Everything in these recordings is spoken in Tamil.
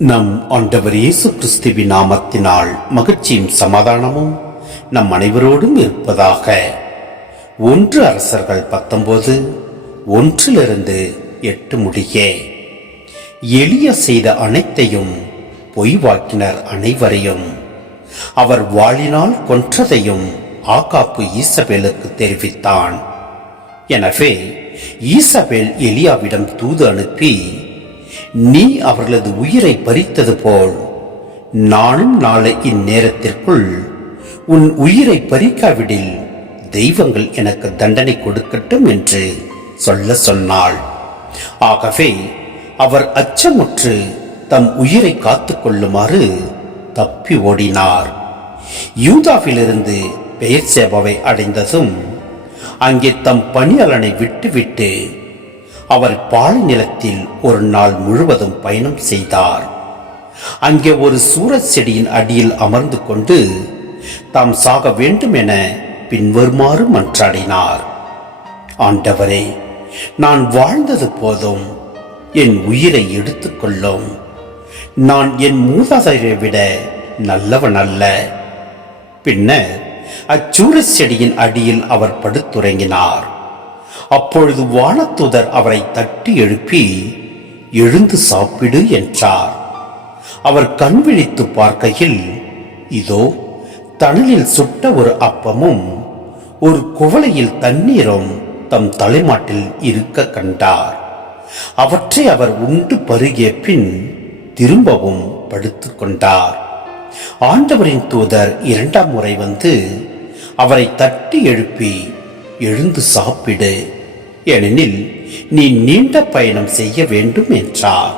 நம் ஆண்டவர் இயேசு கிறிஸ்துவின் நாமத்தினால் மகிழ்ச்சியும் சமாதானமும் நம் அனைவரோடும் இருப்பதாக. 1 அரசர்கள் 19:1-8 முடிய. எலியா செய்த அனைத்தையும் பொய்வாக்கினர் அனைவரையும் அவர் வாளினால் கொன்றதையும் ஆகாப்பு ஈசபேலுக்கு தெரிவித்தான். எனவே ஈசபேல் எலியாவிடம் தூது அனுப்பி, நீ அவர்களது உயிரை பறித்தது போல் நானும் நாளை இந்நேரத்திற்குள் உன் உயிரை பறிக்காவிடில் தெய்வங்கள் எனக்கு தண்டனை கொடுக்கட்டும் என்று சொல்ல சொன்னாள். ஆகவே அவர் அச்சமுற்று தம் உயிரை காத்துக் கொள்ளுமாறு தப்பி ஓடினார். யூதாவிலிருந்து பெயர்சேபாவை அடைந்ததும் அங்கே தம் பணியாளனை விட்டுவிட்டு அவர் பாலை நிலத்தில் ஒரு நாள் முழுவதும் பயணம் செய்தார். அங்கே ஒரு சூரச் செடியின் அடியில் அமர்ந்து கொண்டு தாம் சாக வேண்டும் என பின்வருமாறு மன்றாடினார். ஆண்டவரே, நான் வாழ்ந்தது போதும், என் உயிரை எடுத்துக்கொள்ளும். நான் என் மூதாதையரை விட நல்லவன் அல்ல. பின்னர் அச்சூரச் செடியின் அடியில் அவர் படுத்துறங்கினார். அப்பொழுது வானதூதர் அவரை தட்டி எழுப்பி, எழுந்து சாப்பிடு என்றார். அவர் கண் விழித்து பார்க்கையில், இதோ தணலில் சுட்ட ஒரு அப்பமும் ஒரு குவளையில் தண்ணீரும் தம் தலைமாட்டில் இருக்க கண்டார். அவற்றை அவர் உண்டு பருகிய பின் திரும்பவும் படுத்து கொண்டார். ஆண்டவரின் தூதர் 2ஆம் முறை வந்து அவரை தட்டி எழுப்பி, எழுந்து சாப்பிடு, ஏனெனில் நீ நீண்ட பயணம் செய்ய வேண்டும் என்றார்.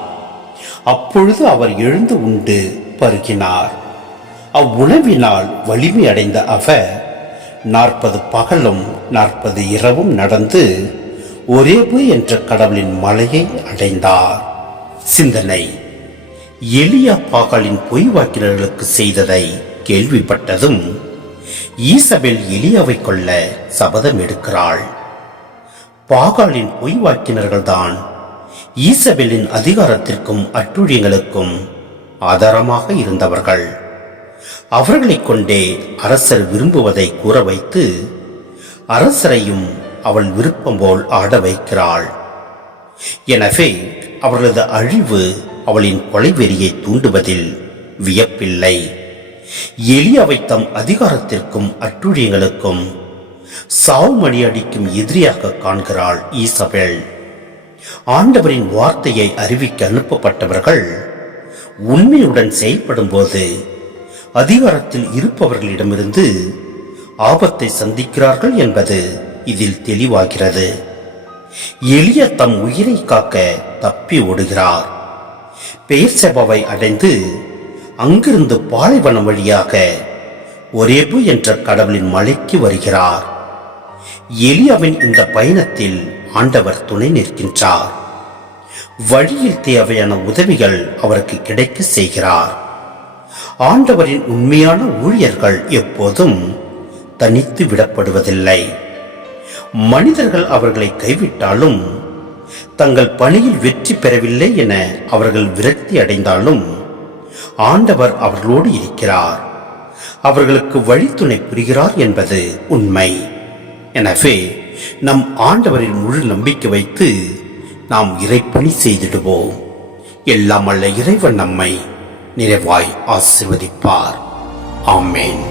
அப்பொழுது அவர் எழுந்து உண்டு பருகினார். அவ்வுணவினால் வலிமை அடைந்த அவர் 40 பகலும் 40 இரவும் நடந்து ஒரேபு என்ற கடவுளின் மலையை அடைந்தார். சிந்தனை: எலியா பாகாலின் பொய்வாக்கினர்களுக்கு செய்ததை கேள்விப்பட்டதும் ஈசபேல் எலியாவை கொல்ல சபதம் எடுக்கிறாள். பாகாலின் பொய்வாக்கினர்கள்தான் ஈசபேலின் அதிகாரத்திற்கும் அட்டூழியங்களுக்கும் ஆதாரமாக இருந்தவர்கள். அவர்களை கொண்டே அரசர் விரும்புவதை கூற வைத்து அரசரையும் அவள் விருப்பம் போல் ஆட வைக்கிறாள். எனவே அவர்களது அழிவு அவளின் கொலைவெறியை தூண்டுவதில் வியப்பில்லை. எலியாவை தம் அதிகாரத்திற்கும் அட்டூழியங்களுக்கும் சாவுமணி அடிக்கும் எதிரியாக காண்கிறாள் ஈசபேல். ஆண்டவரின் வார்த்தையை அறிவிக்க அனுப்பப்பட்டவர்கள் உண்மையுடன் செயல்படும் போது அதிகாரத்தில் இருப்பவர்களிடமிருந்து ஆபத்தை சந்திக்கிறார்கள் என்பது இதில் தெளிவாகிறது. எலியா தம் உயிரை காக்க தப்பி ஓடுகிறார். பெயர்செபாவை அடைந்து அங்கிருந்து பாலைவனம் வழியாக ஒரேபு என்ற கடவுளின் மலைக்கு வருகிறார். எலியாவின் இந்த பயணத்தில் ஆண்டவர் துணை நிற்கின்றார். வழியில் தேவையான உதவிகள் அவருக்கு கிடைக்க செய்கிறார். ஆண்டவரின் உண்மையான ஊழியர்கள் எப்போதும் தனித்து விடப்படுவதில்லை. மனிதர்கள் அவர்களை கைவிட்டாலும், தங்கள் பணியில் வெற்றி பெறவில்லை என அவர்கள் விரக்தி அடைந்தாலும் ஆண்டவர் அவர்களோடு இருக்கிறார். அவர்களுக்கு வழித்துணை புரிகிறார் என்பது உண்மை. எனவே நம் ஆண்டவரில் முழு நம்பிக்கை வைத்து நாம் இறைப்பணி செய்திடுவோம். எல்லாம் அல்ல இறைவன் நம்மை நிறைவாய் ஆசீர்வதிப்பார். ஆமென்.